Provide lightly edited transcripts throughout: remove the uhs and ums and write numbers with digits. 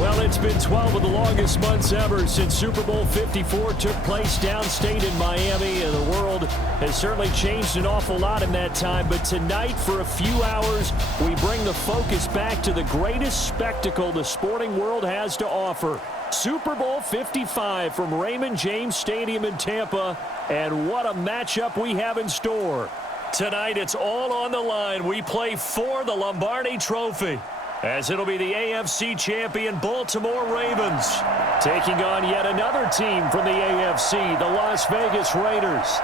Well, it's been 12 of the longest months ever since Super Bowl 54 took place downstate in Miami, and the world has certainly changed an awful lot in that time. But tonight, for a few hours, we bring the focus back to the greatest spectacle the sporting world has to offer. Super Bowl 55 from Raymond James Stadium in Tampa, and what a matchup we have in store. Tonight, it's all on the line. We play for the Lombardi Trophy, as it'll be the AFC champion Baltimore Ravens taking on yet another team from the AFC, the Las Vegas Raiders.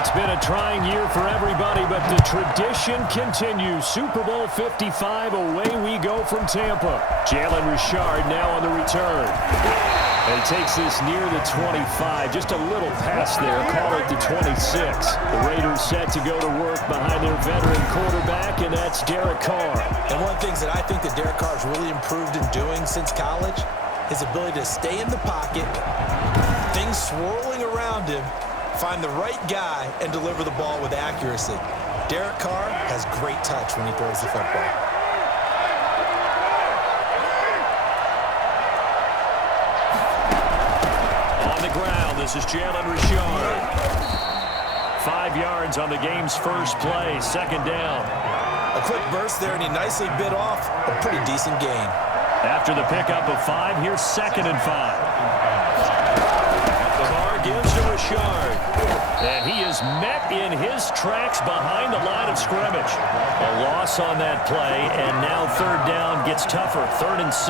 It's been a trying year for everybody, but the tradition continues. Super Bowl 55, away we go from Tampa. Jalen Richard now on the return. And he takes this near the 25. Just a little pass there. Call it the 26. The Raiders set to go to work behind their veteran quarterback, and that's Derek Carr. And one of the things that I think that Derek Carr has really improved in doing since college, his ability to stay in the pocket, things swirling around him, find the right guy, and deliver the ball with accuracy. Derek Carr has great touch when he throws the football. On the ground, this is Jalen Richard. 5 yards on the game's first play, second down. A quick burst there, and he nicely bit off a pretty decent gain. After the pickup of 5, here's 2nd and 5. Carr gives to Richard. And he is met in his tracks behind the line of scrimmage. A loss on that play, and now third down gets tougher. 3rd and 6.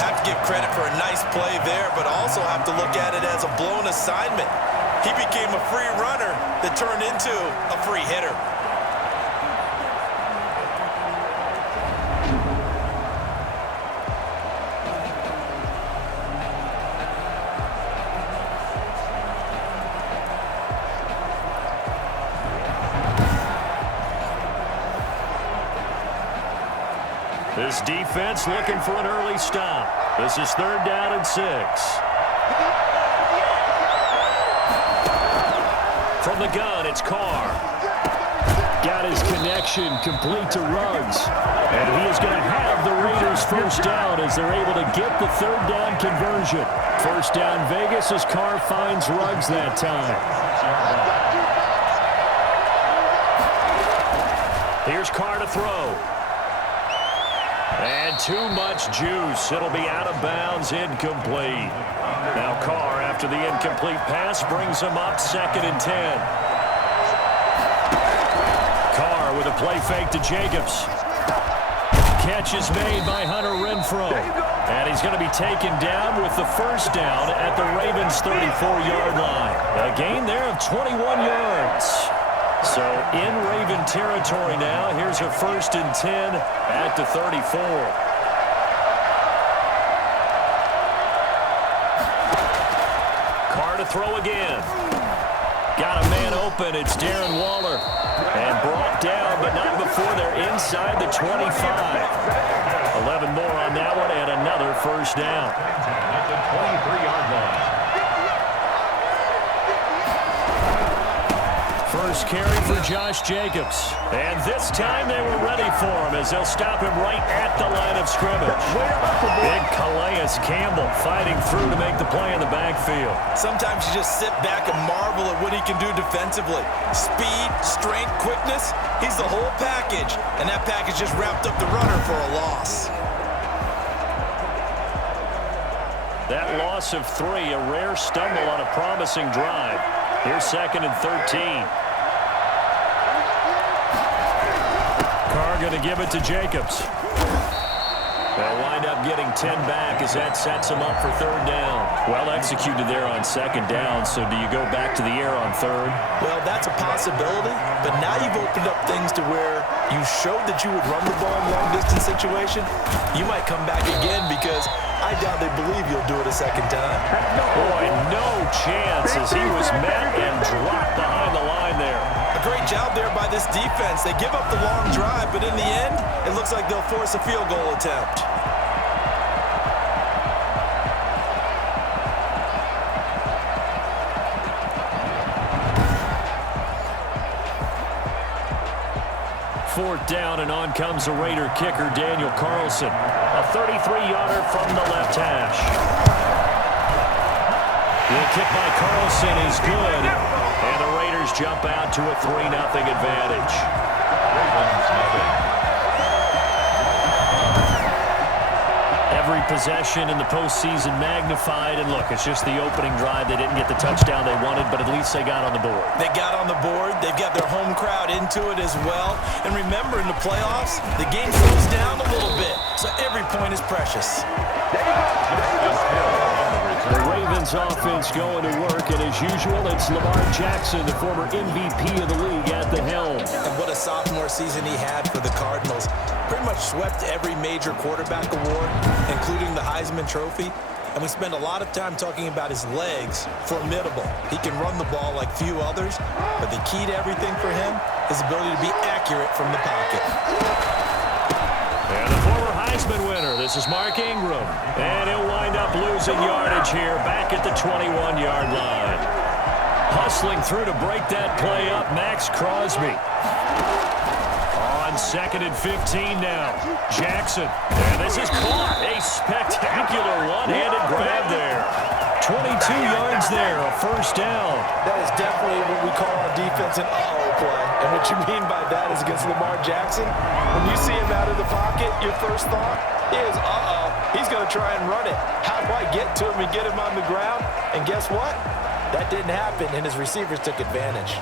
Have to give credit for a nice play there, but also have to look at it as a blown assignment. He became a free runner that turned into a free hitter. This defense looking for an early stop. This is 3rd down and 6. From the gun, it's Carr. Got his connection complete to Ruggs. And he is going to have the Raiders first down as they're able to get the 3rd down conversion. First down Vegas as Carr finds Ruggs that time. Here's Carr to throw. And too much juice. It'll be out of bounds, incomplete. Now Carr, after the incomplete pass, brings him up 2nd and 10. Carr with a play fake to Jacobs. Catch is made by Hunter Renfrow. And he's going to be taken down with the first down at the Ravens' 34-yard line. A gain there of 21 yards. So in Raven territory now. Here's a 1st and 10 at the 34. Carr to throw again. Got a man open. It's Darren Waller. And brought down, but not before they're inside the 25. 11 more on that one, and another first down. At the 23-yard line. First carry for Josh Jacobs. And this time they were ready for him as they'll stop him right at the line of scrimmage. Big Calais Campbell fighting through to make the play in the backfield. Sometimes you just sit back and marvel at what he can do defensively. Speed, strength, quickness, he's the whole package. And that package just wrapped up the runner for a loss. That loss of 3, a rare stumble on a promising drive. Here's 2nd and 13. Carr going to give it to Jacobs. They'll wind up getting 10 back as that sets them up for 3rd down. Well executed there on 2nd down, so do you go back to the air on 3rd? Well, that's a possibility, but now you've opened up things to where you showed that you would run the ball in long-distance situation. You might come back again because I doubt they believe you'll do it a 2nd time. Boy, no chance as he was met and dropped behind the line there. A great job there by this defense. They give up the long drive, but in the end, it looks like they'll force a field goal attempt. Fourth down, and on comes the Raider kicker, Daniel Carlson. A 33-yarder from the left hash. The kick by Carlson is good, and the Raiders jump out to a 3-0 advantage. Every possession in the postseason magnified, and look, it's just the opening drive. They didn't get the touchdown they wanted, but at least they got on the board. They got on the board. They've got their home crowd into it as well. And remember, in the playoffs, the game slows down a little bit, so every point is precious. The Ravens offense going to work, and as usual, it's Lamar Jackson, the former MVP of the league, at the helm. And what a sophomore season he had for the Cardinals. Pretty much swept every major quarterback award, including the Heisman Trophy. And we spend a lot of time talking about his legs. Formidable. He can run the ball like few others, but the key to everything for him is the ability to be accurate from the pocket. And the former Heisman winner, this is Mark Ingram. And he'll wind up losing yardage here back at the 21-yard line. Hustling through to break that play up, Max Crosby. On 2nd and 15 now. Jackson. And this is caught. A spectacular one-handed grab there. 22 yards there, a 1st down. That is definitely what we call on defense an uh-oh play. And what you mean by that is against Lamar Jackson, when you see him out of the pocket, your first thought is, uh-oh, he's going to try and run it. How do I get to him and get him on the ground? And guess what? That didn't happen, and his receivers took advantage.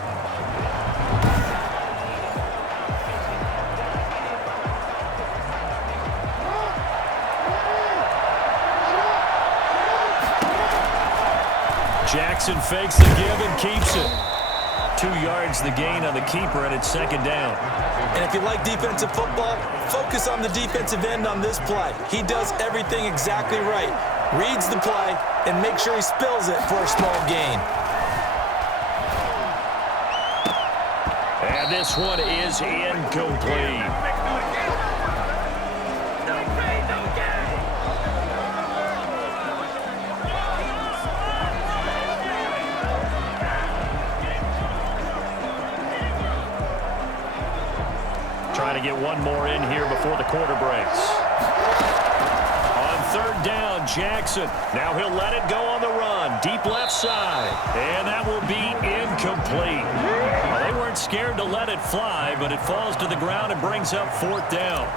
Jackson fakes the give and keeps it. 2 yards the gain on the keeper, and it's 2nd down. And if you like defensive football, focus on the defensive end on this play. He does everything exactly right. Reads the play and makes sure he spills it for a small gain. And this one is incomplete. Trying to get one more in here before the quarter breaks. On 3rd down, Jackson. Now he'll let it go on the run. Deep left side. And that will be incomplete. Well, they weren't scared to let it fly, but it falls to the ground and brings up 4th down.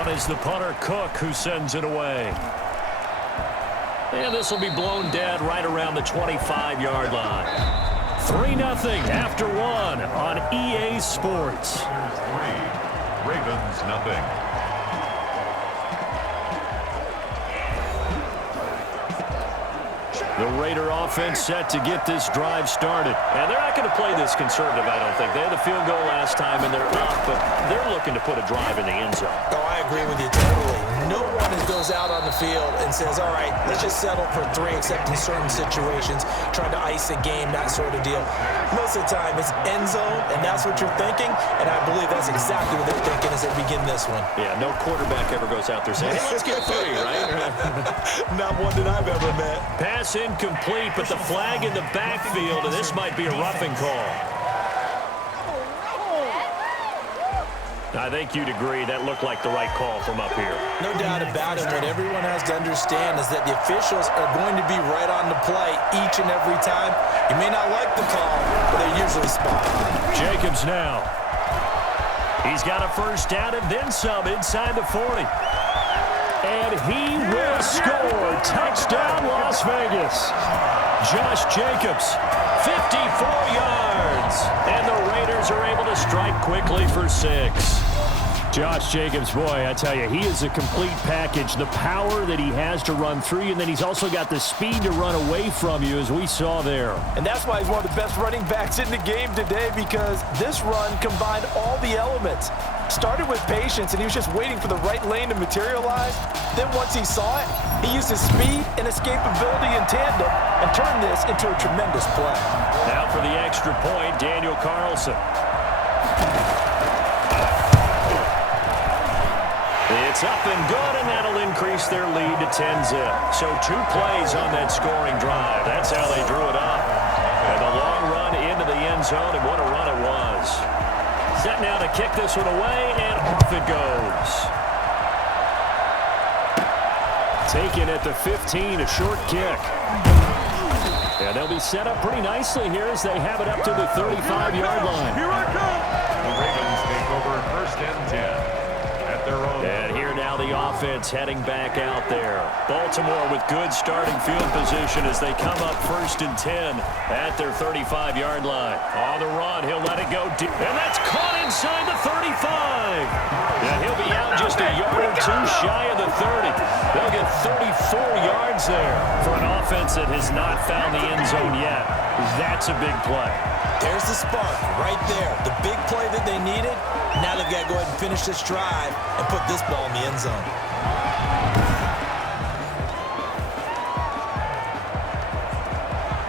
On is the punter, Cook, who sends it away. And this will be blown dead right around the 25-yard line. 3-0 after 1 on EA Sports. 3, Ravens nothing. The Raider offense set to get this drive started. And they're not going to play this conservative, I don't think. They had the field goal last time, and they're up, but they're looking to put a drive in the end zone. Oh, I agree with you totally. No one goes out on the field and says, all right, let's just settle for 3, except in certain situations, trying to ice a game, that sort of deal. Most of the time, it's end zone, and that's what you're thinking, and I believe that's exactly what they're thinking as they begin this one. Yeah, no quarterback ever goes out there saying, hey, let's get 3, right? Not one that I've ever met. Pass incomplete, but the flag in the backfield, and this might be a roughing call. I think you'd agree that looked like the right call from up here. No doubt about it. What everyone has to understand is that the officials are going to be right on the play each and every time. You may not like the call, but they're usually spot on. Jacobs now. He's got a first down and then some inside the 40. And he will score. Touchdown, Las Vegas. Josh Jacobs, 54 yards. And the Raiders are able to strike quickly for 6. Josh Jacobs, boy, I tell you, he is a complete package. The power that he has to run through you, and then he's also got the speed to run away from you, as we saw there. And that's why he's one of the best running backs in the game today, because this run combined all the elements. Started with patience, and he was just waiting for the right lane to materialize. Then once he saw it, he used his speed and escapability in tandem and turned this into a tremendous play. Now for the extra point, Daniel Carlson. It's up and good, and that'll increase their lead to 10-zip. So 2 plays on that scoring drive. That's how they drew it up. And the long run into the end zone, and what a run it was. Set now to kick this one away, and off it goes. Taken at the 15, a short kick. And they'll be set up pretty nicely here as they have it up to the 35-yard line. Here I come. The Ravens take over 1st and 10 at their own. And here now the offense heading back out there. Baltimore with good starting field position as they come up 1st and 10 at their 35-yard line. On the run, he'll let it go deep. And that's caught inside the 35. Yeah, he'll be out just a yard or 2 shy of the 30. They'll get 34 yards there for an offense that has not found the end zone yet. That's a big play. There's the spark right there. The big play that they needed. Now they've got to go ahead and finish this drive and put this ball in the end zone.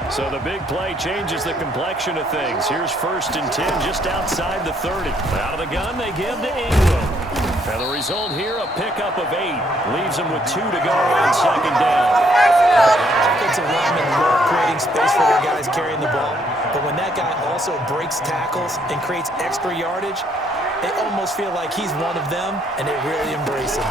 So the big play changes the complexion of things. Here's 1st and 10 just outside the 30. Out of the gun, they give to Ingram. And the result here, a pickup of 8. Leaves them with 2 to go on 2nd down. Offensive linemen love creating space for their guys carrying the ball. But when that guy also breaks tackles and creates extra yardage, they almost feel like he's one of them, and they really embrace him.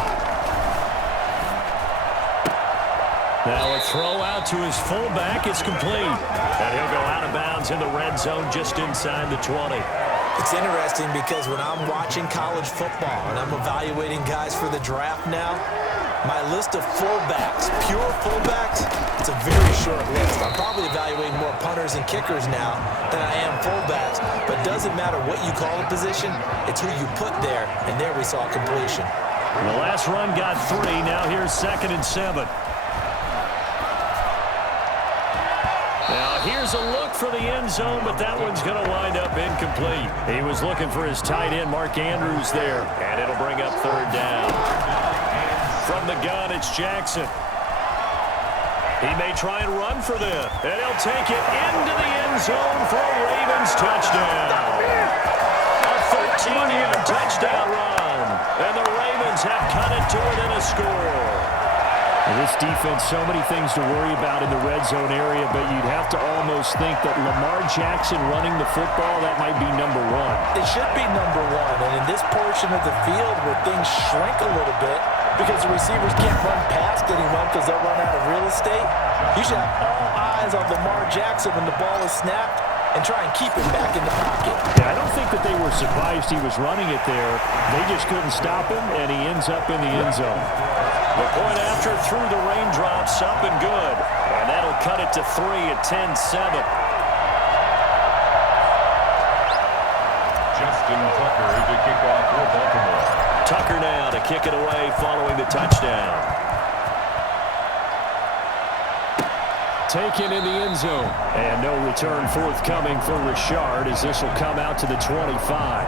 Now a throw out to his fullback is complete. And he'll go out of bounds in the red zone just inside the 20. It's interesting because when I'm watching college football and I'm evaluating guys for the draft now, my list of fullbacks, pure fullbacks, it's a very short list. I'm probably evaluating more punters and kickers now than I am fullbacks. But it doesn't matter what you call a position, it's who you put there, and there we saw completion. The last run got 3. Now here's 2nd and 7. Now here's a look for the end zone, but that one's going to wind up incomplete. He was looking for his tight end, Mark Andrews, there, and it'll bring up 3rd down. From the gun, it's Jackson. He may try and run for this, and he'll take it into the end zone for a Ravens touchdown. A 13-yard touchdown run, and the Ravens have cut it to within a score. This defense, so many things to worry about in the red zone area, but you'd have to almost think that Lamar Jackson running the football, that might be number 1. It should be number 1, and in this portion of the field where things shrink a little bit because the receivers can't run past anyone because they'll run out of real estate, you should have all eyes on Lamar Jackson when the ball is snapped and try and keep it back in the pocket. Yeah, I don't think that they were surprised he was running it there. They just couldn't stop him, and he ends up in the end zone. The point after through the raindrops, up and good. And that'll cut it to 3 at 10-7. Justin Tucker to kick off for Baltimore. Tucker now to kick it away following the touchdown. Taken in the end zone. And no return forthcoming for Richard as this will come out to the 25.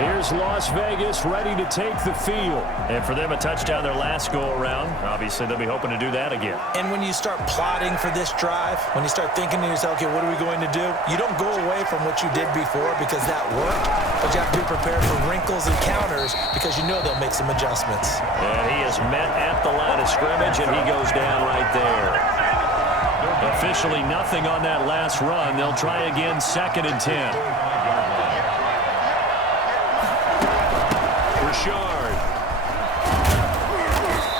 Here's Las Vegas ready to take the field. And for them, a touchdown their last go-around. Obviously, they'll be hoping to do that again. And when you start plotting for this drive, when you start thinking to yourself, okay, what are we going to do? You don't go away from what you did before because that worked, but you have to be prepared for wrinkles and counters because you know they'll make some adjustments. And he is met at the line of scrimmage, and he goes down right there. Officially nothing on that last run. They'll try again 2nd and 10. Richard.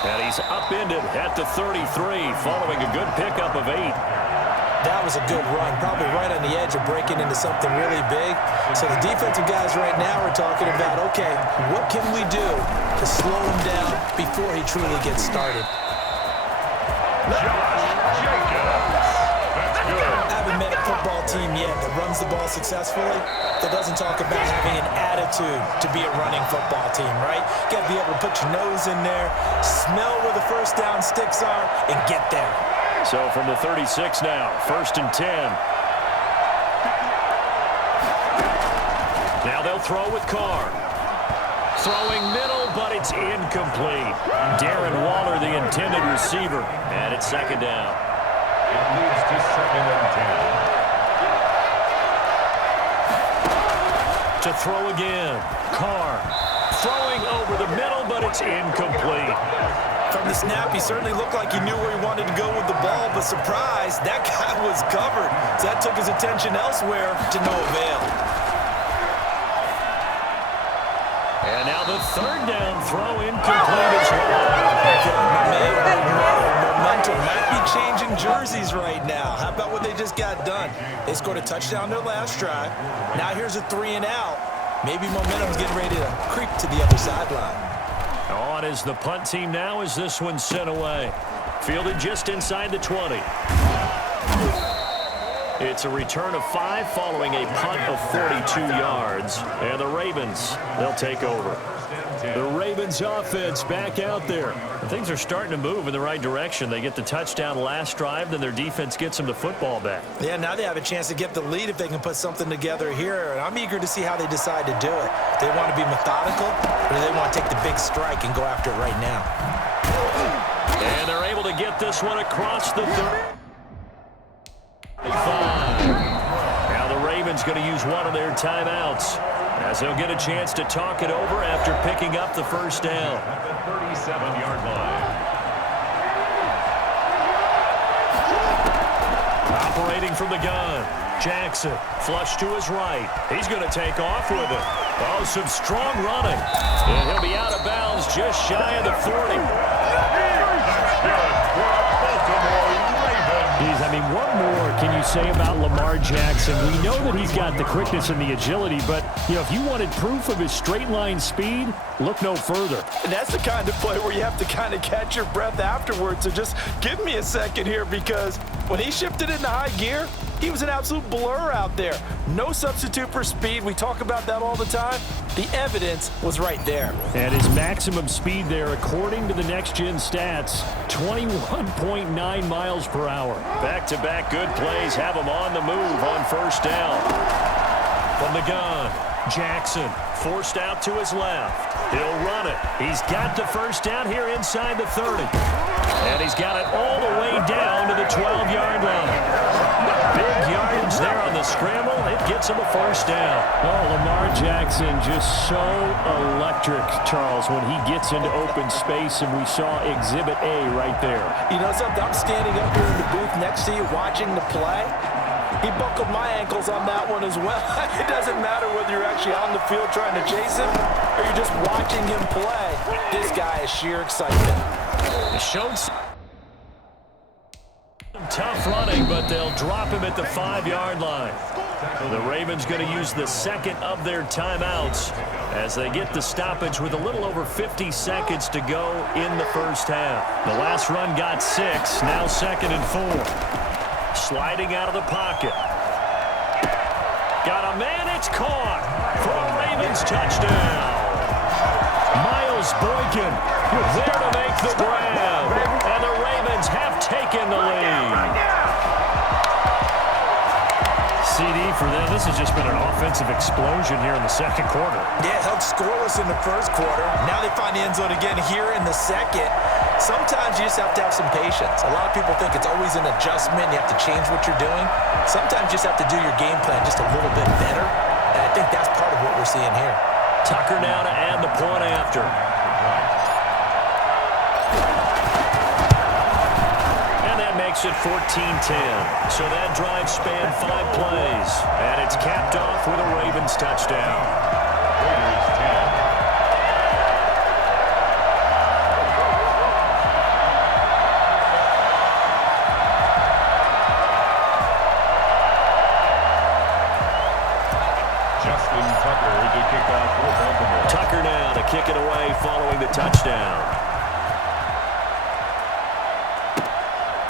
And he's upended at the 33 following a good pickup of 8. That was a good run, probably right on the edge of breaking into something really big. So the defensive guys right now are talking about, okay, what can we do to slow him down before he truly gets started? I haven't met a football team yet that runs the ball successfully that doesn't talk about having an attitude to be a running football team, right? You got to be able to put your nose in there, smell where the first down sticks are, and get there. So from the 36 now, 1st and 10. Now they'll throw with Carr. Throwing middle, but it's incomplete. Darren Waller, the intended receiver, and it's 2nd down. It leads to 2nd and 10. To throw again, Carr. Throwing over the middle, but it's incomplete. From the snap, he certainly looked like he knew where he wanted to go with the ball, but surprise, that guy was covered. So that took his attention elsewhere to no avail. And now the 3rd down throw incomplete as well. Momentum might be changing jerseys right now. How about what they just got done? They scored a touchdown their last drive. Now here's a 3 and out. Maybe momentum's getting ready to creep to the other sideline. On is the punt team now as this one's sent away. Fielded just inside the 20. It's a return of 5 following a punt of 42 yards. And the Ravens, they'll take over. The Ravens offense back out there. Things are starting to move in the right direction. They get the touchdown last drive, then their defense gets them the football back. Yeah, now they have a chance to get the lead if they can put something together here. And I'm eager to see how they decide to do it. Do they want to be methodical, or do they want to take the big strike and go after it right now? And they're able to get this one across the 35. Now the Ravens going to use one of their timeouts, as they'll get a chance to talk it over after picking up the 1st down. At the 37-yard line. Operating from the gun, Jackson, flush to his right. He's going to take off with it. Oh, some strong running. And he'll be out of bounds just shy of the 40. That's good for a Baltimore Ravens. I mean, what more can you say about Lamar Jackson? We know that he's got the quickness and the agility, but, you know, if you wanted proof of his straight line speed, look no further. And that's the kind of play where you have to kind of catch your breath afterwards. So just give me a second here, because when he shifted into high gear, he was an absolute blur out there. No substitute for speed. We talk about that all the time. The evidence was right there. And his maximum speed there, according to the next-gen stats, 21.9 miles per hour. Back-to-back good plays have him on the move on 1st down. From the gun, Jackson forced out to his left. He'll run it. He's got the 1st down here inside the 30. And he's got it all the way down to the 12-yard line. Big yardage there on the scramble. It gets him a 1st down. Oh, Lamar Jackson just so electric, Charles, when he gets into open space, and we saw Exhibit A right there. You know something? I'm standing up here in the booth next to you watching the play. He buckled my ankles on that one as well. It doesn't matter whether you're actually on the field trying to chase him or you're just watching him play. This guy is sheer excitement. It showed some tough running, but they'll drop him at the 5-yard line. The Ravens going to use the 2nd of their timeouts as they get the stoppage with a little over 50 seconds to go in the 1st half. The last run got 6, now 2nd and 4. Sliding out of the pocket. Got a man, it's caught for a Ravens touchdown. Miles Boykin there to make the grab. And the Ravens have taken the lead. CD for them. This has just been an offensive explosion here in the 2nd quarter. Yeah, held scoreless in the 1st quarter. Now they find the end zone again here in the 2nd. Sometimes you just have to have some patience. A lot of people think it's always an adjustment. You have to change what you're doing. Sometimes you just have to do your game plan just a little bit better. And I think that's part of what we're seeing here. Tucker now to add the point after. And that makes it 14-10. So that drive spanned 5 plays. And it's capped off with a Ravens touchdown. Raiders 10.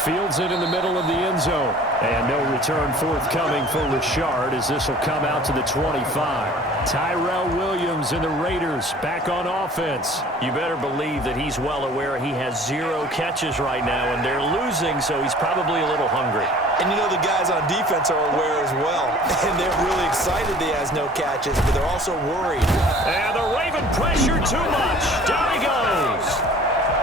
Fields it in the middle of the end zone. And no return forthcoming for Richard as this will come out to the 25. Tyrell Williams and the Raiders back on offense. You better believe that he's well aware he has 0 catches right now, and they're losing, so he's probably a little hungry. And you know the guys on defense are aware as well. And they're really excited he has no catches, but they're also worried. And the Raven pressure too much. Down he goes.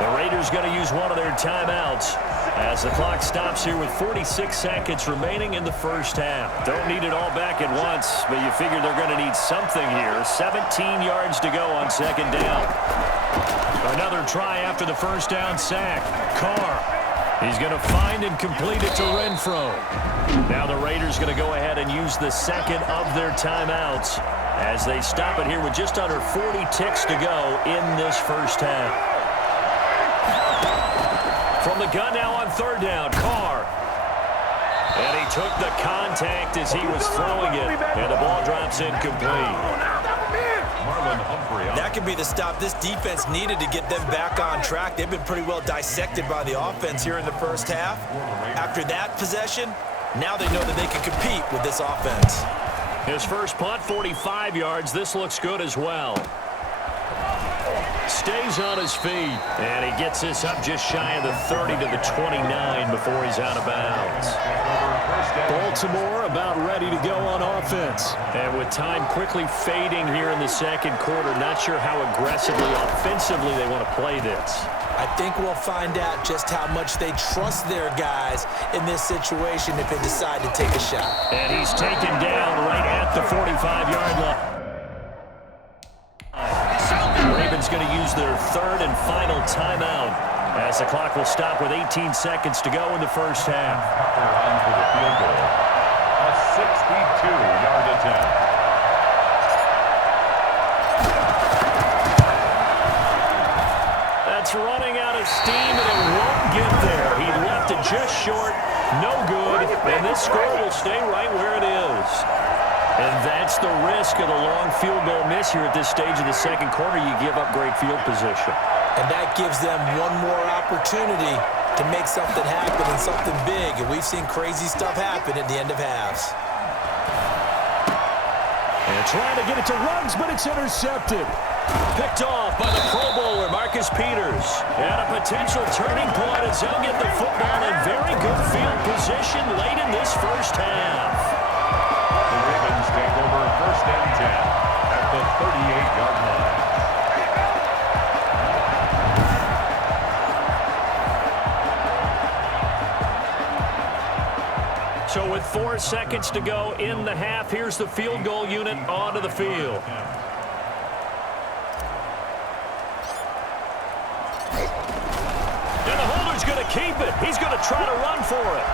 The Raiders going to use one of their timeouts as the clock stops here with 46 seconds remaining in the first half. Don't need it all back at once, but you figure they're going to need something here. 17 yards to go on second down. Another try after the first down sack. Carr. He's going to find and complete it to Renfro. Now the Raiders going to go ahead and use the second of their timeouts as they stop it here with just under 40 ticks to go in this first half. From the gun now on third down, Carr. And he took the contact as he was throwing it, and the ball drops incomplete. That could be the stop this defense needed to get them back on track. They've been pretty well dissected by the offense here in the first half. After that possession, now they know that they can compete with this offense. His first punt, 45 yards. This looks good as well. Stays on his feet, and he gets this up just shy of the 30 to the 29 before he's out of bounds. Baltimore about ready to go on offense. And with time quickly fading here in the second quarter, not sure how aggressively, offensively they want to play this. I think we'll find out just how much they trust their guys in this situation if they decide to take a shot. And he's taken down right at the 45-yard line. Ravens going to use their third and final timeout as the clock will stop with 18 seconds to go in the first half. For the field goal, a 62-yard attempt. That's running out of steam, and it won't get there. He left it just short, no good, and this score will stay right where it is. And that's the risk of the long field goal miss here at this stage of the second quarter. You give up great field position. And that gives them one more opportunity to make something happen and something big. And we've seen crazy stuff happen at the end of halves. And trying to get it to Ruggs, but it's intercepted. Picked off by the Pro Bowler, Marcus Peters. And a potential turning point as he'll get the football in very good field position late in this first half. The Ravens take over first and 10 at the 38-yard line. So with 4 seconds to go in the half, here's the field goal unit onto the field. And the holder's going to keep it. He's going to try to run for it.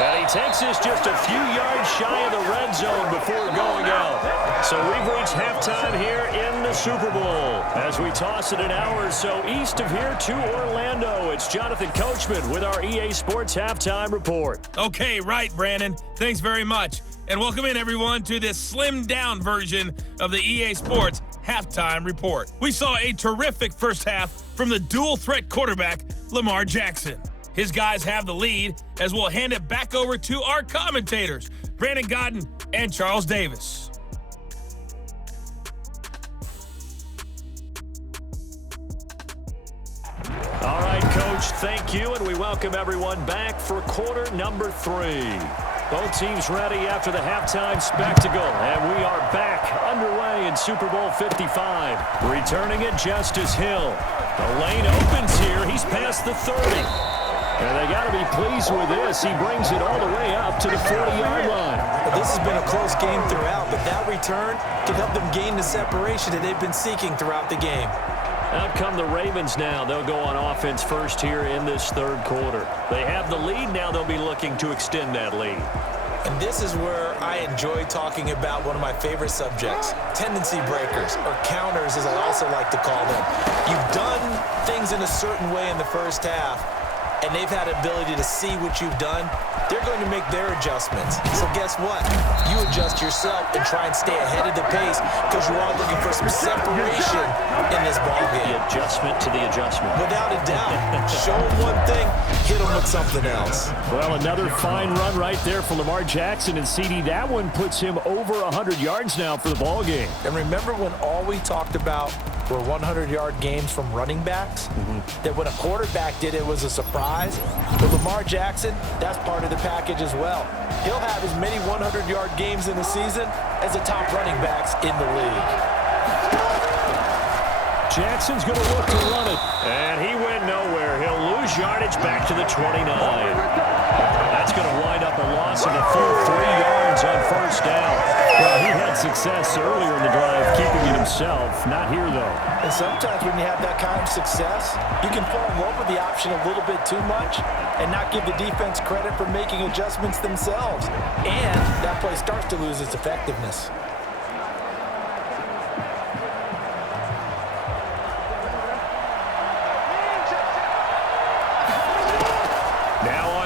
And he takes this just a few yards shy of the red zone before going out. So we've reached halftime here in the Super Bowl. As we toss it an hour or so east of here to Orlando, it's Jonathan Coachman with our EA Sports Halftime Report. Okay, right, Brandon. Thanks very much. And welcome in, everyone, to this slimmed-down version of the EA Sports Halftime Report. We saw a terrific first half from the dual-threat quarterback, Lamar Jackson. His guys have the lead as we'll hand it back over to our commentators, Brandon Godden and Charles Davis. All right, Coach, thank you, and we welcome everyone back for quarter number 3. Both teams ready after the halftime spectacle, and we are back underway in Super Bowl 55. Returning it, Justice Hill. The lane opens here. He's past the 30. And they got to be pleased with this. He brings it all the way up to the 40-yard line. Well, this has been a close game throughout, but that return can help them gain the separation that they've been seeking throughout the game. Out come the Ravens now. They'll go on offense first here in this third quarter. They have the lead. Now they'll be looking to extend that lead. And this is where I enjoy talking about one of my favorite subjects, tendency breakers, or counters as I also like to call them. You've done things in a certain way in the first half, and they've had the ability to see what you've done, they're going to make their adjustments. So guess what? You adjust yourself and try and stay ahead of the pace because you are looking for some separation in this ballgame. The adjustment to the adjustment. Without a doubt. Show them one thing, hit them with something else. Well, another fine run right there for Lamar Jackson, and CD, that one puts him over 100 yards now for the ballgame. And remember when all we talked about were 100-yard games from running backs? That when a quarterback did it was a surprise? With Lamar Jackson, that's part of the package as well. He'll have as many 100-yard games in a season as the top running backs in the league. Jackson's going to look to run it. And he went nowhere. He'll lose yardage back to the 29. That's going to wind up a loss of a full 3 yards on first down. Well, he had success earlier in the drive, keeping it himself. Not here, though. And sometimes when you have that kind of success, you can fall in love with the option a little bit too much and not give the defense credit for making adjustments themselves. And that play starts to lose its effectiveness.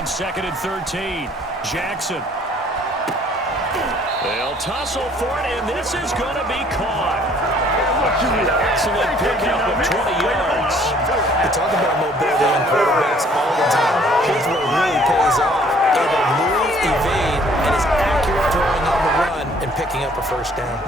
Second and 13. Jackson. They'll tussle for it, and this is going to be caught. An excellent pickup of 20 yards. We talk about mobility in quarterbacks all the time. Here's what really pays off. Able to move, evade, and is accurate throwing on the run and picking up a first down.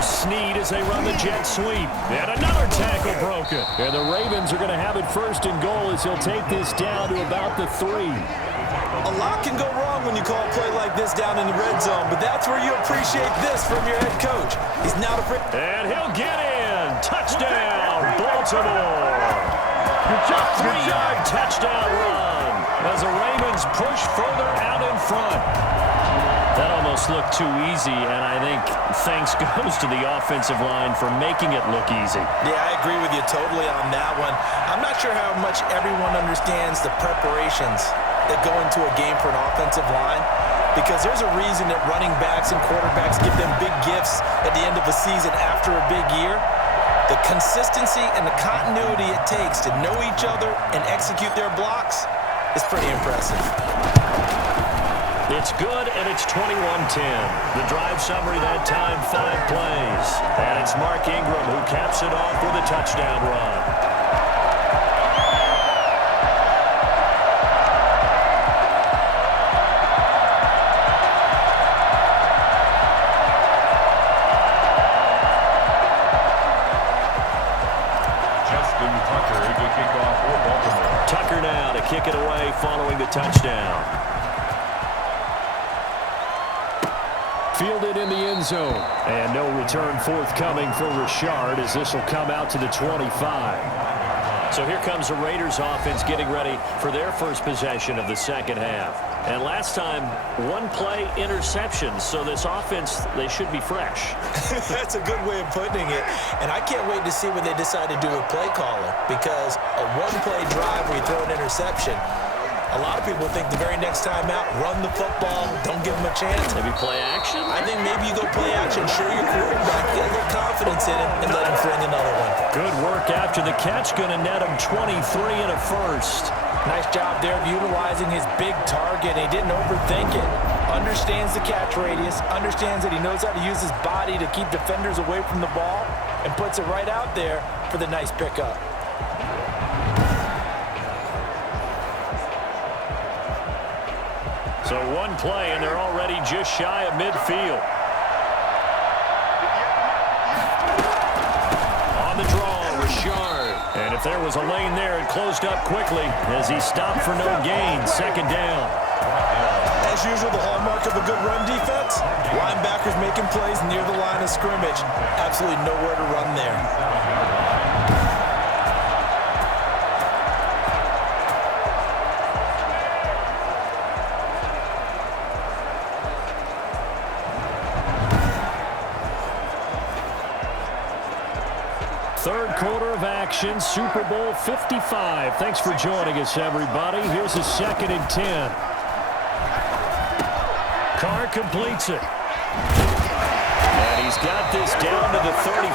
Snead as they run the jet sweep. And another tackle broken. And the Ravens are going to have it first and goal as he'll take this down to about the 3. A lot can go wrong when you call a play like this down in the red zone, but that's where you appreciate this from your head coach. He's now the... And he'll get in. Touchdown, Baltimore. 3-yard touchdown run as the Ravens push further out in front. That almost looked too easy, and I think thanks goes to the offensive line for making it look easy. Yeah, I agree with you totally on that one. I'm not sure how much everyone understands the preparations that go into a game for an offensive line, because there's a reason that running backs and quarterbacks give them big gifts at the end of a season after a big year. The consistency and the continuity it takes to know each other and execute their blocks is pretty impressive. It's good, and it's 21-10. The drive summary that time, 5 plays. And it's Mark Ingram who caps it off with a touchdown run. Tucker now to kick it away following the touchdown. Fielded in the end zone. And no return forthcoming for Richard as this will come out to the 25. So here comes the Raiders offense getting ready for their first possession of the second half. And last time, 1-play interception. So this offense, they should be fresh. That's a good way of putting it. And I can't wait to see what they decide to do with play calling, because a 1-play drive where you throw an interception, a lot of people think the very next time out, run the football, don't give them a chance. Maybe play action? I think maybe you go play action, show your quarterback, get a little confidence in him, and let him fling another one. Good work after the catch, going to net him 23 and a first. Nice job there of utilizing his big target. He didn't overthink it. Understands the catch radius, understands that he knows how to use his body to keep defenders away from the ball, and puts it right out there for the nice pickup. So 1 play, and they're already just shy of midfield. On the draw, Richard. And if there was a lane there, it closed up quickly as he stopped for no gain. Second down. As usual, the hallmark of a good run defense, linebackers making plays near the line of scrimmage. Absolutely nowhere to run there. Third quarter of action, Super Bowl 55. Thanks for joining us, everybody. Here's a 2nd and 10. Carr completes it. And he's got this down to the 35.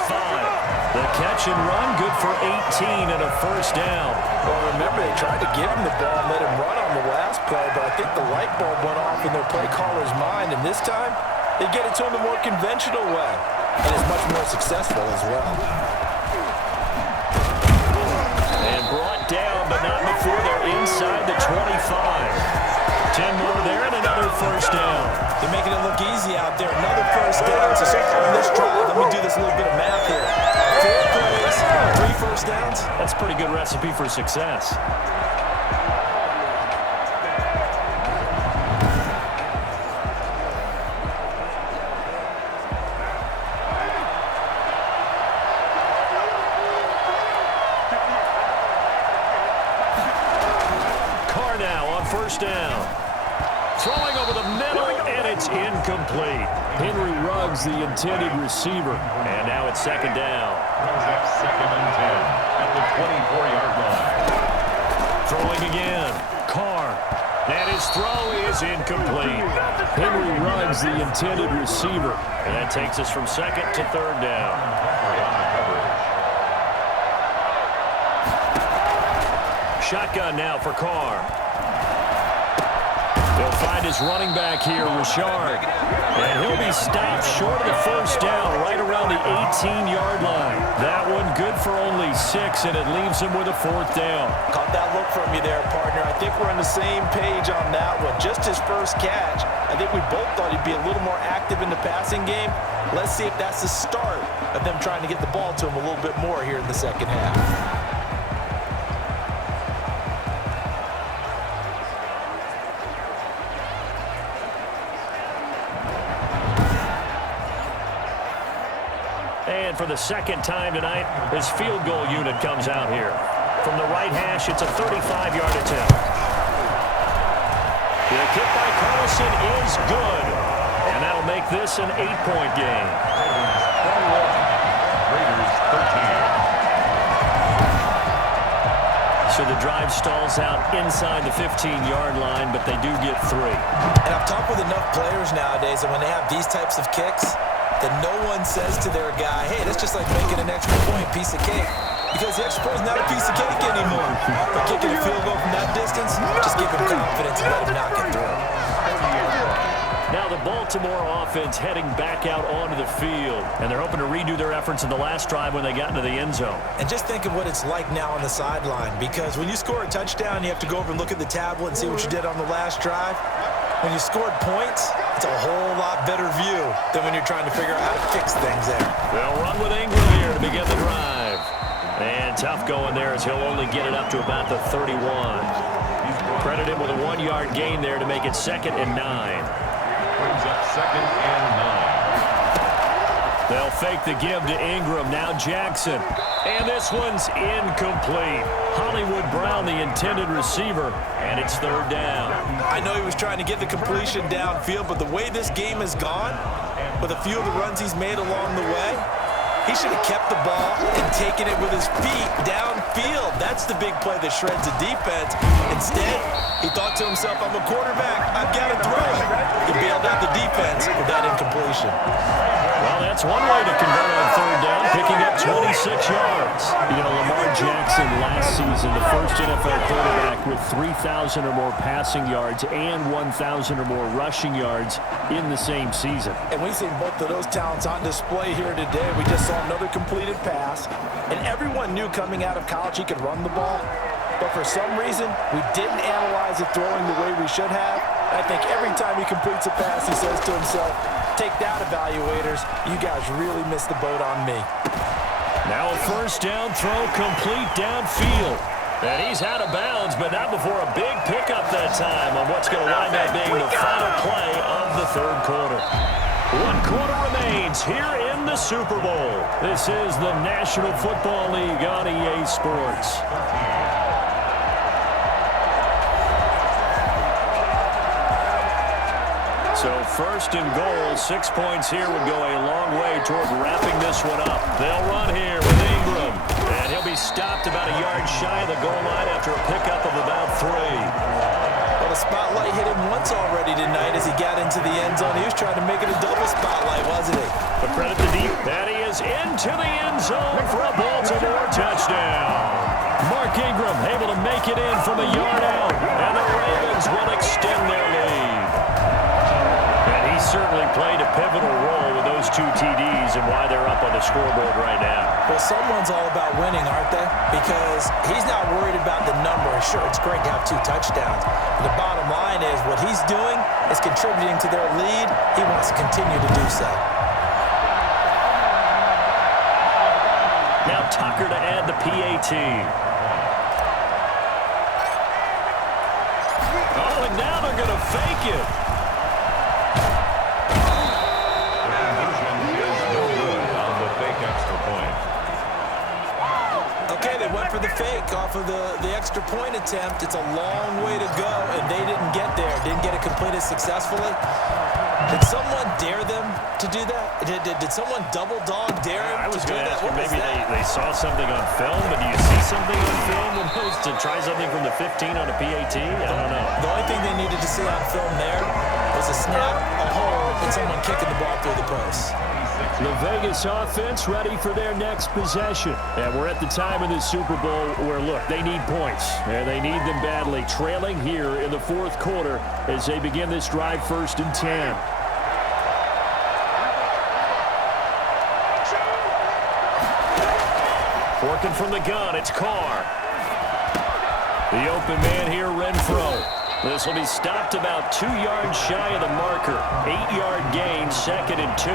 The catch and run, good for 18 and a first down. Well, remember, they tried to give him the ball and let him run on the last play, but I think the light bulb went off in their play caller's mind, and this time they get it to him the more conventional way, and it's much more successful as well. And brought down, but not before they're inside the 25. 10 more there and another first down. They're making it look easy out there. Another first down. So far in this drive, let me do this little bit of math here. 4 plays, 3 first downs. That's a pretty good recipe for success. Carr now on first down. Throwing over the middle, and it's incomplete. Henry Ruggs, the intended receiver. And now it's 2nd down. Brings up 2nd and 10 at the 24-yard line. Throwing again. Carr. And his throw is incomplete. Henry Ruggs, the intended receiver. And that takes us from 2nd to 3rd down. Shotgun now for Carr. He'll find his running back here, Richard. And he'll be stopped short of the first down, right around the 18-yard line. That one good for only 6, and it leaves him with a 4th down. Caught that look from you there, partner. I think we're on the same page on that one. Just his first catch. I think we both thought he'd be a little more active in the passing game. Let's see if that's the start of them trying to get the ball to him a little bit more here in the second half. And for the 2nd time tonight, his field goal unit comes out here. From the right hash, it's a 35-yard attempt. The kick by Carlson is good. And that'll make this an 8-point game. Raiders 13. So the drive stalls out inside the 15-yard line, but they do get 3. And I've talked with enough players nowadays, and when they have these types of kicks, that no one says to their guy, hey, that's just like making an extra point, piece of cake. Because the extra point is not a piece of cake anymore. But kicking a field goal from that distance, just give him confidence and let him knock it through. Now the Baltimore offense heading back out onto the field. And they're hoping to redo their efforts in the last drive when they got into the end zone. And just think of what it's like now on the sideline. Because when you score a touchdown, you have to go over and look at the tablet and see what you did on the last drive. When you scored points, it's a whole lot better view than when you're trying to figure out how to fix things there. They'll run with Ingram here to begin the drive. And tough going there as he'll only get it up to about the 31. Credit him with a 1-yard gain there to make it 2nd and 9. Brings up 2nd and 9. They'll fake the give to Ingram. Now Jackson. And this one's incomplete. Hollywood Brown, the intended receiver, and it's 3rd down. I know he was trying to get the completion downfield, but the way this game has gone, with a few of the runs he's made along the way, he should have kept the ball and taken it with his feet downfield. That's the big play that shreds the defense. Instead, he thought to himself, I'm a quarterback. I've got to throw it. He bailed out the defense with that incompletion. Well, that's one way to convert on 3rd down, picking up 26 yards. You know, Lamar Jackson last season, the first NFL quarterback with 3,000 or more passing yards and 1,000 or more rushing yards in the same season. And we've seen both of those talents on display here today. We just saw another completed pass, and everyone knew coming out of college he could run the ball. But for some reason, we didn't analyze it throwing the way we should have. I think every time he completes a pass, he says to himself, take that, evaluators. You guys really missed the boat on me. Now a first down throw complete downfield. And he's out of bounds, but not before a big pickup that time on what's going to wind up being the final play of the 3rd quarter. 1 quarter remains here in the Super Bowl. This is the National Football League on EA Sports. So 1st and goal, 6 points here would go a long way toward wrapping this one up. They'll run here with Ingram. be stopped about a yard shy of the goal line after a pickup of about 3. Well, the spotlight hit him once already tonight as he got into the end zone. He was trying to make it a double spotlight, wasn't he? But credit to deep. And he is into the end zone for a Baltimore touchdown. Mark Ingram able to make it in from a yard out. And the Ravens will extend their lead. And he certainly played a pivotal role with those 2 TDs and why they're up on the scoreboard right now. Well, someone's all about winning, aren't they? Because he's not worried about the number. Sure, it's great to have 2 touchdowns. The bottom line is what he's doing is contributing to their lead. He wants to continue to do so. Now Tucker to add the PAT. Oh, and now they're going to fake it. They went for the fake off of the extra point attempt. It's a long way to go, and they didn't get there. Didn't get it completed successfully. Did someone dare them to do that? Did someone double dog dare him to do that? Maybe they saw something on film, but do you see something on film almost to try something from the 15 on a PAT? I don't know. The only thing they needed to see on film there was a snap, a hold, and someone kicking the ball through the post. The Vegas offense ready for their next possession. And we're at the time in the Super Bowl where, look, they need points. And they need them badly. Trailing here in the 4th quarter as they begin this drive 1st and 10. Working from the gun, it's Carr. The open man here, Renfro. This will be stopped about 2 yards shy of the marker. 8-yard gain, 2nd and 2.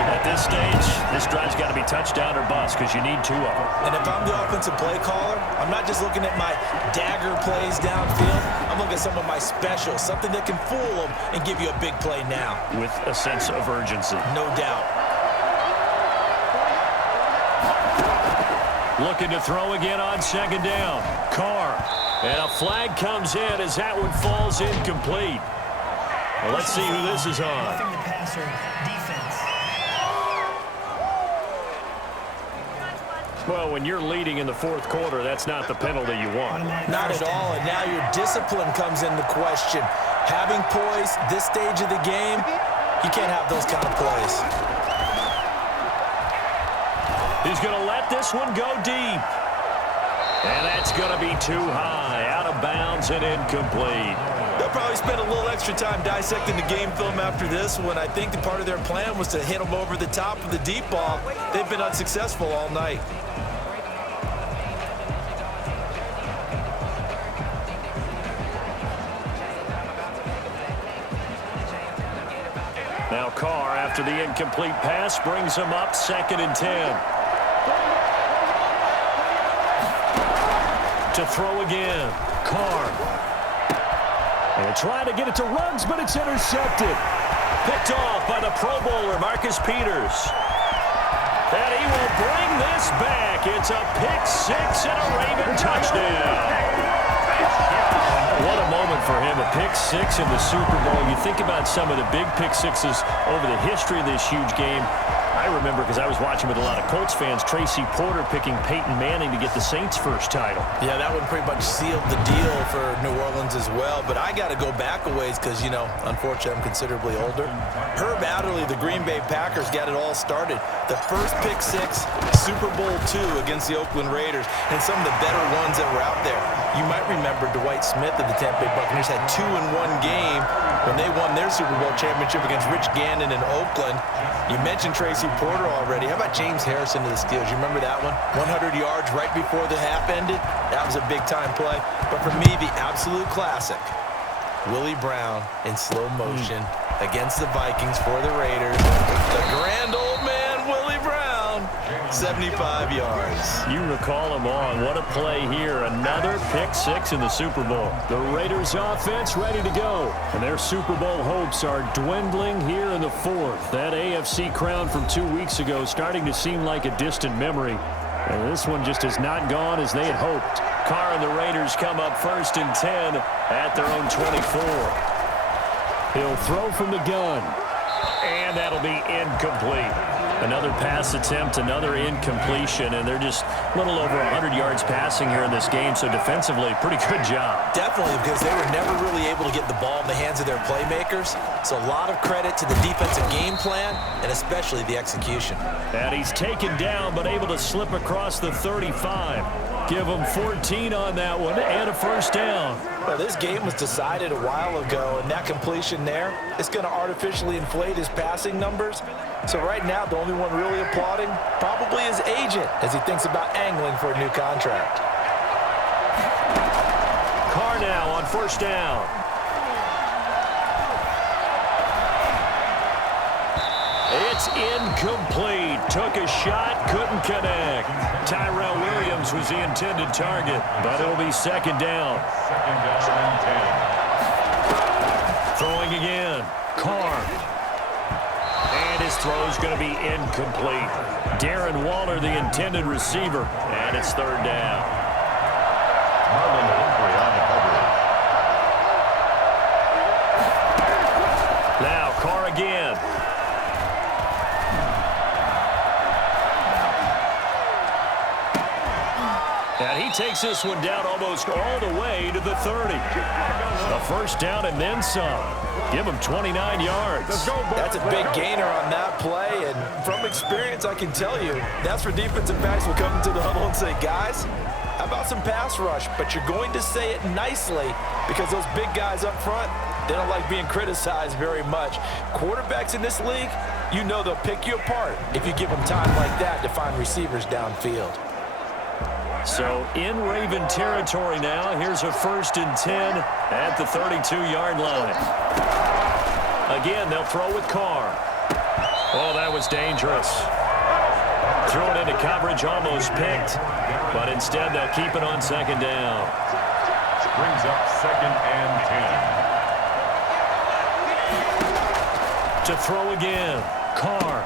At this stage, this drive's got to be touchdown or bust because you need 2 of them. And if I'm the offensive play caller, I'm not just looking at my dagger plays downfield. I'm looking at some of my specials, something that can fool them and give you a big play now. With a sense of urgency. No doubt. Looking to throw again on 2nd down. Carr. And a flag comes in as that one falls incomplete. Well, let's see who this is on. Roughing the passer, defense. Well, when you're leading in the 4th quarter, that's not the penalty you want. Not at all, and now your discipline comes into question. Having poise this stage of the game, you can't have those kind of plays. He's going to let this one go deep. And that's going to be too high, out of bounds and incomplete. They'll probably spend a little extra time dissecting the game film after this one. I think the part of their plan was to hit them over the top of the deep ball. They've been unsuccessful all night. Now Carr, after the incomplete pass, brings him up 2nd and 10. To throw again, Carr. And trying to get it to Ruggs, but it's intercepted. Picked off by the Pro Bowler, Marcus Peters. And he will bring this back. It's a pick-6 and a Raven touchdown. What a moment for him, a pick-6 in the Super Bowl. You think about some of the big pick-6s over the history of this huge game. I remember, because I was watching with a lot of Colts fans, Tracy Porter picking Peyton Manning to get the Saints' first title. Yeah, that one pretty much sealed the deal for New Orleans as well. But I got to go back a ways because, you know, unfortunately, I'm considerably older. Herb Adderley, the Green Bay Packers, got it all started. The first pick-6, Super Bowl II against the Oakland Raiders, and some of the better ones that were out there. You might remember Dwight Smith of the Tampa Bay Buccaneers had 2 in one game when they won their Super Bowl championship against Rich Gannon in Oakland. You mentioned Tracy Porter already. How about James Harrison to the Steelers? You remember that one? 100 yards right before the half ended. That was a big-time play. But for me, the absolute classic, Willie Brown in slow motion against the Vikings for the Raiders. The grand old man, Willie Brown, 75 yards. You recall him on. What a play here. Another pick-6 in the Super Bowl. The Raiders offense ready to go. And their Super Bowl hopes are dwindling here in the 4th. That AFC crown from 2 weeks ago starting to seem like a distant memory. And this one just has not gone as they had hoped. Carr and the Raiders come up 1st and 10 at their own 24. He'll throw from the gun. And that'll be incomplete. Another pass attempt, another incompletion, and they're just a little over 100 yards passing here in this game, so defensively, pretty good job. Definitely, because they were never really able to get the ball in the hands of their playmakers, so a lot of credit to the defensive game plan, and especially the execution. And he's taken down, but able to slip across the 35. Give him 14 on that one, and a first down. Well, this game was decided a while ago, and that completion there is going to artificially inflate his passing numbers. So right now, the only one really applauding probably his agent as he thinks about angling for a new contract. Carr now on first down. It's incomplete. Took a shot, couldn't connect. Tyrell Williams was the intended target, but it'll be second down. Second down and 10. Throwing again. Carr. And his throw's going to be incomplete. Darren Waller, the intended receiver, and it's third down. Marlon Humphrey on the coverage. Now Carr again. And he takes this one down almost all the way to the 30. A first down and then some. Give him 29 yards. That's a big gainer on that play, and from experience, I can tell you, that's where defensive backs will come into the huddle and say, guys, how about some pass rush? But you're going to say it nicely because those big guys up front, they don't like being criticized very much. Quarterbacks in this league, you know they'll pick you apart if you give them time like that to find receivers downfield. So in Raven territory now, here's a 1st and 10 at the 32-yard line. Again, they'll throw with Carr. Oh, that was dangerous. Threw it into coverage, almost picked, but instead they'll keep it on second down. Brings up second and 10. To throw again, Carr.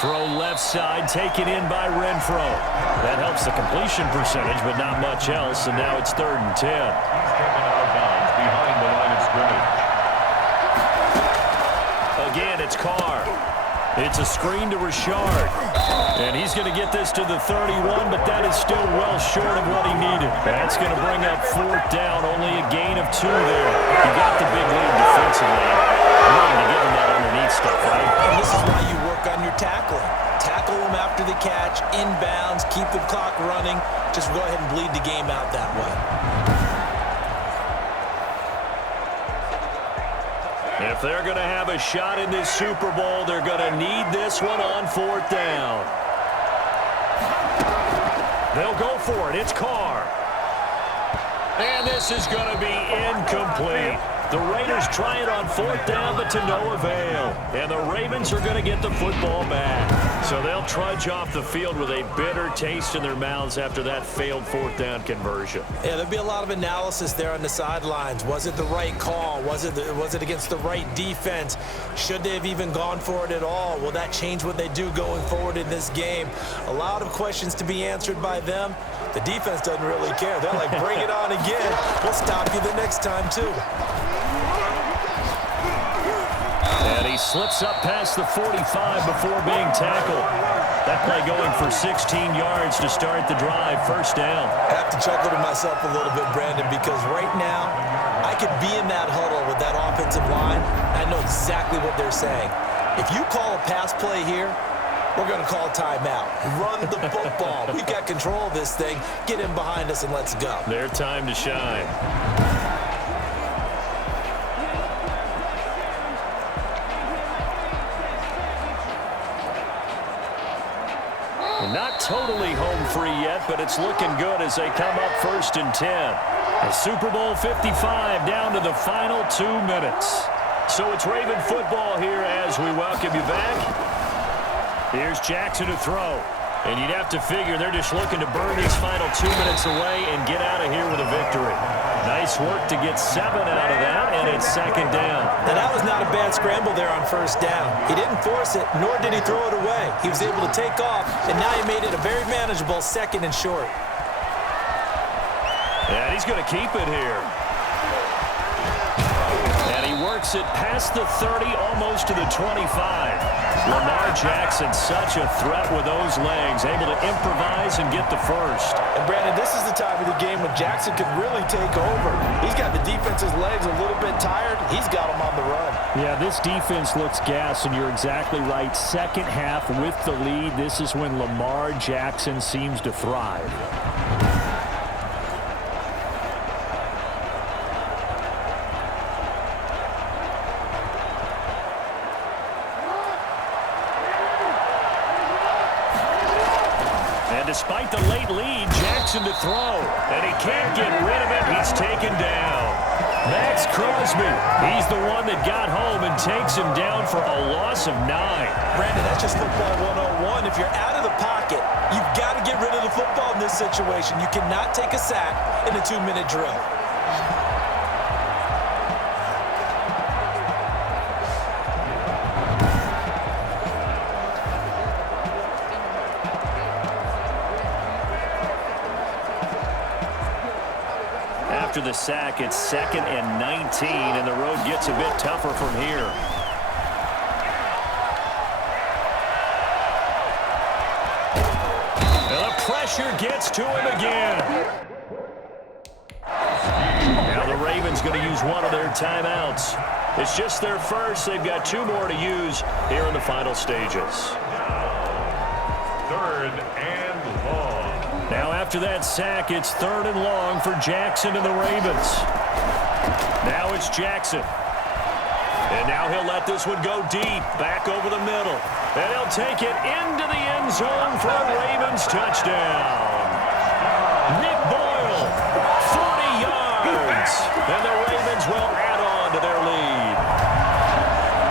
Throw left side, taken in by Renfro. That helps the completion percentage, but not much else, and now it's 3rd and 10. He's taken out of bounds behind the line of scrimmage. Again, it's Carr. It's a screen to Richard. And he's going to get this to the 31, but that is still well short of what he needed. That's going to bring up 4th down, only a gain of 2 there. He got the big lead defensively. Willing to give him that underneath stuff, right? And this is why you work on your tackling. Tackle them after the catch, inbounds, keep the clock running. Just go ahead and bleed the game out that way. If they're going to have a shot in this Super Bowl, they're going to need this one on 4th down. They'll go for it. It's Carr. And this is going to be incomplete. The Raiders try it on 4th down, but to no avail. And the Ravens are going to get the football back. So they'll trudge off the field with a bitter taste in their mouths after that failed 4th down conversion. Yeah, there'll be a lot of analysis there on the sidelines. Was it the right call? Was it against the right defense? Should they have even gone for it at all? Will that change what they do going forward in this game? A lot of questions to be answered by them. The defense doesn't really care. They're like, bring it on again. We'll stop you the next time, too. And he slips up past the 45 before being tackled. That play going for 16 yards to start the drive. First down. I have to chuckle to myself a little bit, Brandon, because right now I could be in that huddle with that offensive line. I know exactly what they're saying. If you call a pass play here, we're going to call timeout. Run the football. We've got control of this thing. Get in behind us and let's go. Their time to shine. Not totally home free yet, but it's looking good as they come up 1st and 10. The Super Bowl 55 down to the final 2 minutes. So it's Raven football here as we welcome you back. Here's Jackson to throw. And you'd have to figure they're just looking to burn these final 2 minutes away and get out of here with a victory. Nice work to get 7 out of that, and it's second down. And that was not a bad scramble there on first down. He didn't force it, nor did he throw it away. He was able to take off, and now he made it a very manageable 2nd and short. And he's going to keep it here. And he works it past the 30, almost to the 25. Lamar Jackson, such a threat with those legs, able to improvise and get the first. And Brandon, this is the time of the game when Jackson could really take over. He's got the defense's legs a little bit tired. He's got them on the run. Yeah, this defense looks gassed, and you're exactly right. Second half with the lead, this is when Lamar Jackson seems to thrive. Despite the late lead, Jackson to throw, and he can't get rid of it. He's taken down. Max Crosby, he's the one that got home and takes him down for a loss of 9. Brandon, that's just football 101. If you're out of the pocket, you've got to get rid of the football in this situation. You cannot take a sack in a 2-minute drill. After the sack, it's 2nd and 19, and the road gets a bit tougher from here. And the pressure gets to him again. Now the Ravens going to use one of their timeouts. It's just their first. They've got 2 more to use here in the final stages. 3rd and long. Now after that sack, it's 3rd and long for Jackson and the Ravens. Now it's Jackson. And now he'll let this one go deep, back over the middle. And he'll take it into the end zone for a Ravens touchdown. Nick Boyle, 40 yards. And the Ravens will add on to their lead.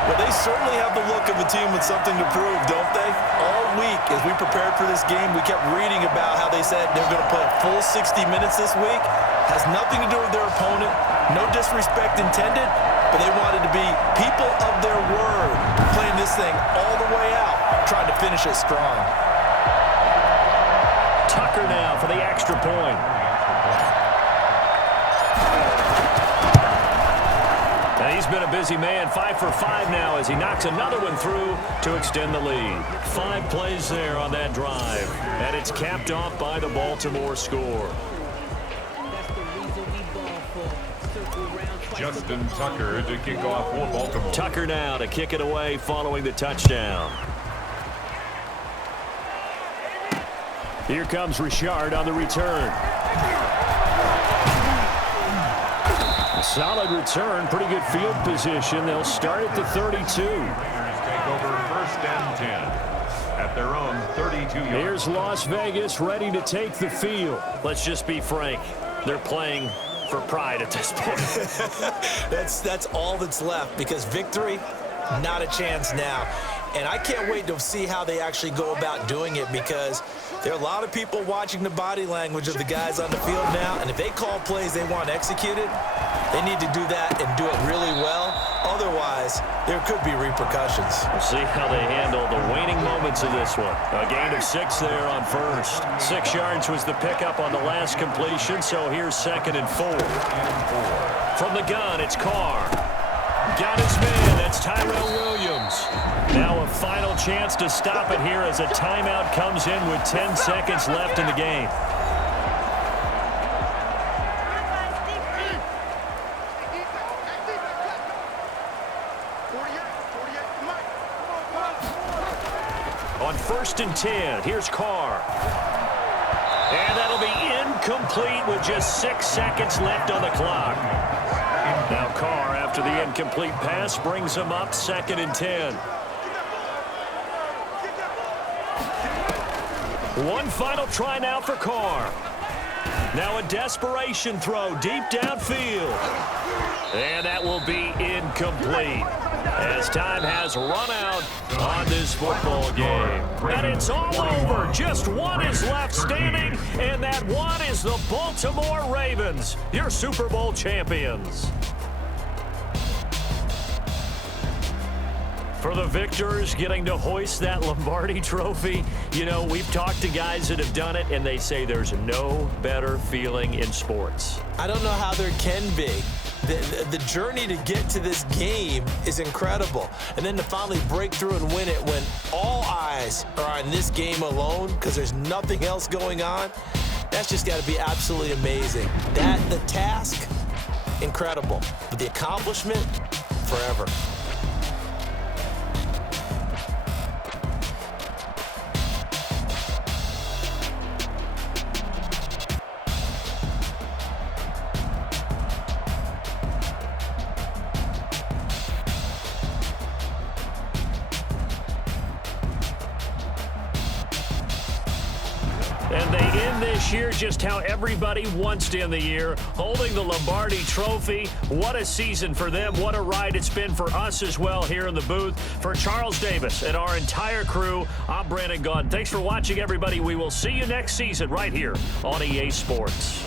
Well, they certainly have the look of a team with something to prove, don't they? All week, as we prepared for this game, we kept reading about how they said they're going to play a full 60 minutes this week. Has nothing to do with their opponent. No disrespect intended, but they wanted to be people of their word, playing this thing all the way out, trying to finish it strong. Tucker now for the extra point. And he's been a busy man, 5 for 5 now as he knocks another one through to extend the lead. 5 plays there on that drive, and it's capped off by the Baltimore score. Justin Tucker to kick off for Baltimore. Tucker now to kick it away following the touchdown. Here comes Richard on the return. A solid return, pretty good field position. They'll start at the 32. Take over 1st and 10 at their own 32 yards. Here's Las Vegas ready to take the field. Let's just be frank. They're playing for pride at this point. That's all that's left, because victory, not a chance now. And I can't wait to see how they actually go about doing it, because there are a lot of people watching the body language of the guys on the field now, and if they call plays they want executed, they need to do that and do it really well. Otherwise, there could be repercussions. We'll see how they handle the waning moments of this one. A gain of 6 there on first. 6 yards was the pickup on the last completion, so here's 2nd and 4. From the gun, it's Carr. Got his man. That's Tyrell Williams. Now a final chance to stop it here as a timeout comes in with 10 seconds left in the game. On 1st and 10, here's Carr. And that'll be incomplete with just 6 seconds left on the clock. Now Carr, after the incomplete pass, brings him up 2nd and 10. One final try now for Carr. Now a desperation throw deep downfield. And that will be incomplete, as time has run out on this football game. And it's all over. Just one is left standing, and that one is the Baltimore Ravens, your Super Bowl champions. For the victors, getting to hoist that Lombardi trophy, you know, we've talked to guys that have done it, and they say there's no better feeling in sports. I don't know how there can be. The journey to get to this game is incredible. And then to finally break through and win it when all eyes are on this game alone because there's nothing else going on, that's just got to be absolutely amazing. The task, incredible. But the accomplishment, forever. And they end this year just how everybody wants to end the year, holding the Lombardi trophy. What a season for them. What a ride it's been for us as well here in the booth. For Charles Davis and our entire crew, I'm Brandon Gaudin. Thanks for watching, everybody. We will see you next season right here on EA Sports.